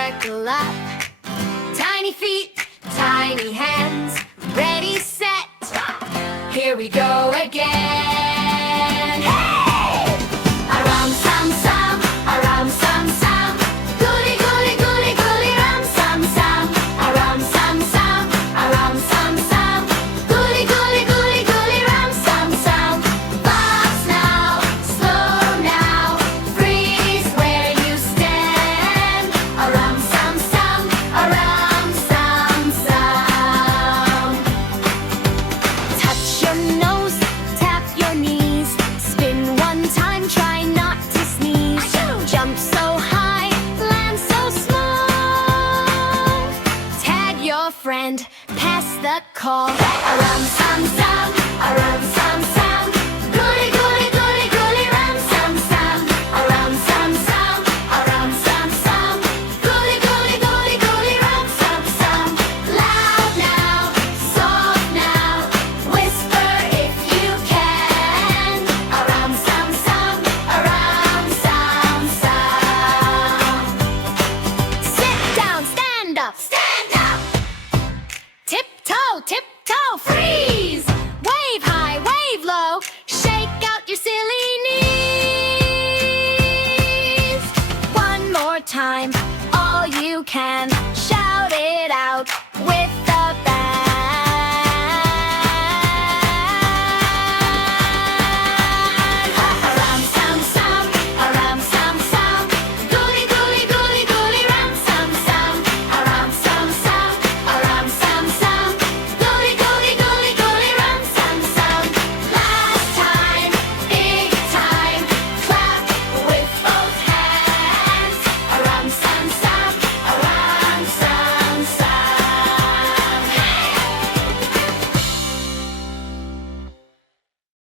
circle up. Tiny feet, tiny hands, ready, set, here we go again. Hey! Aram sam sam, aram sam sam, goody goody goody goody ram sam sam. Aram sam sam, aram sam sam, goody goody goody goody ram sam sam. Fast now, slow now, freeze where you stand. Aram sam sam, aram sam sam. Touch your nose, tap your knees, spin one time, try not to sneeze. Jump so high, land so small. Tag your friend, pass the call. Aram sam sam, aram sam sam, goody goody goody goody ram sam sam. Aram sam sam, aram sam sam, goody goody goody goody ram sam sam. Loud now, soft now, whisper if you can. Aram sam sam, aram sam sam. Sit down, stand up, stand up. Tiptoe, tiptoe, freeze. Wave high, wave low, shake out your silly knees. One more time, all you can, shout it out.